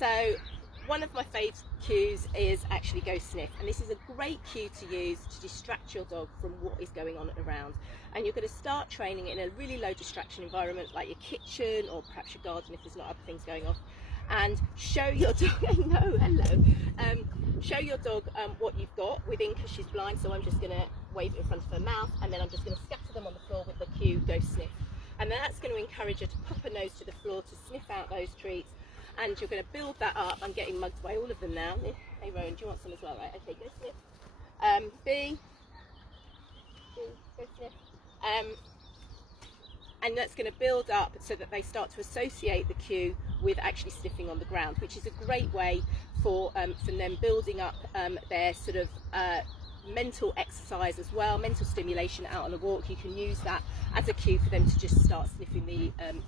So one of my favourite cues is actually go sniff, and this is a great cue to use to distract your dog from what is going on around. And you're going to start training it in a really low distraction environment like your kitchen or perhaps your garden if there's not other things going on, and show your dog show your dog what you've got within, because she's blind. So I'm just going to wave it in front of her mouth, and then I'm just going to scatter them on the floor with the cue go sniff, and that's going to encourage her to pop her nose to the floor to sniff out those treats. And you're going to build that up. I'm getting mugged by all of them now. Hey Rowan, do you want some as well? Right, okay, go sniff. B, go sniff. And that's going to build up so that they start to associate the cue with actually sniffing on the ground, which is a great way for them building up their sort of mental exercise as well, mental stimulation out on a walk. You can use that as a cue for them to just start sniffing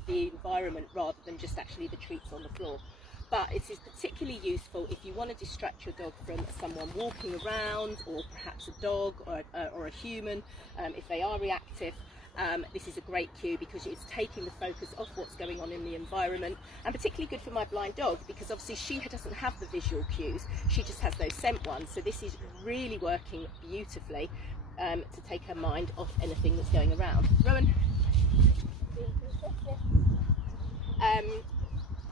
the environment rather than just actually the treats on the floor. But it is particularly useful if you want to distract your dog from someone walking around, or perhaps a dog or a human, if they are reactive. This is a great cue because it's taking the focus off what's going on in the environment, and particularly good for my blind dog because obviously she doesn't have the visual cues, she just has those scent ones. So this is really working beautifully to take her mind off anything that's going around. Rowan.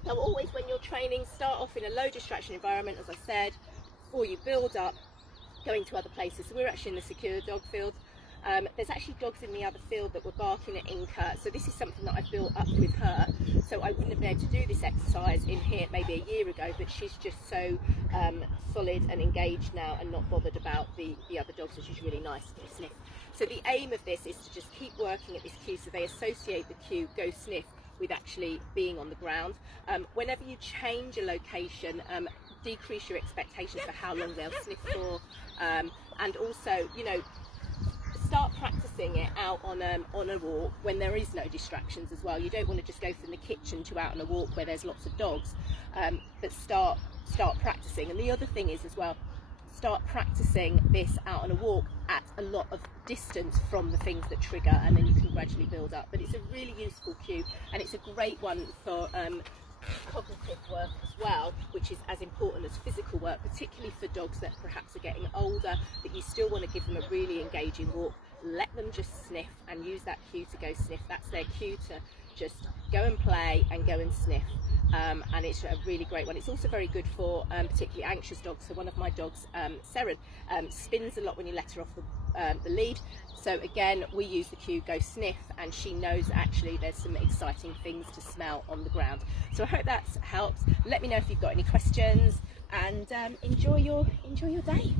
Now always when you're training, start off in a low distraction environment, as I said, before you build up going to other places. So we're actually in the secure dog field. There's actually dogs in the other field that were barking at Inca, so this is something that I've built up with her. So I wouldn't have been able to do this exercise in here maybe a year ago, but she's just so solid and engaged now and not bothered about the other dogs, which is really nice to sniff. So the aim of this is to just keep working at this cue so they associate the cue go sniff with actually being on the ground. Whenever you change a location, decrease your expectations for how long they'll sniff for, and also, you know, start practicing it out on a walk when there is no distractions as well. You don't want to just go from the kitchen to out on a walk where there's lots of dogs, but start practicing. And the other thing is as well, start practicing this out on a walk at a lot of distance from the things that trigger, and then you can gradually build up. But it's a really useful cue, and it's a great one for cognitive work as well, which is as important as physical work, particularly for dogs that perhaps are getting older, but you still want to give them a really engaging walk. Let them just sniff and use that cue to go sniff. That's their cue to just go and play and go and sniff. And it's a really great one. It's also very good for particularly anxious dogs. So one of my dogs, Seren, spins a lot when you let her off the lead. So again, we use the cue go sniff, and she knows actually there's some exciting things to smell on the ground. So I hope that's helped. Let me know if you've got any questions, and enjoy your day.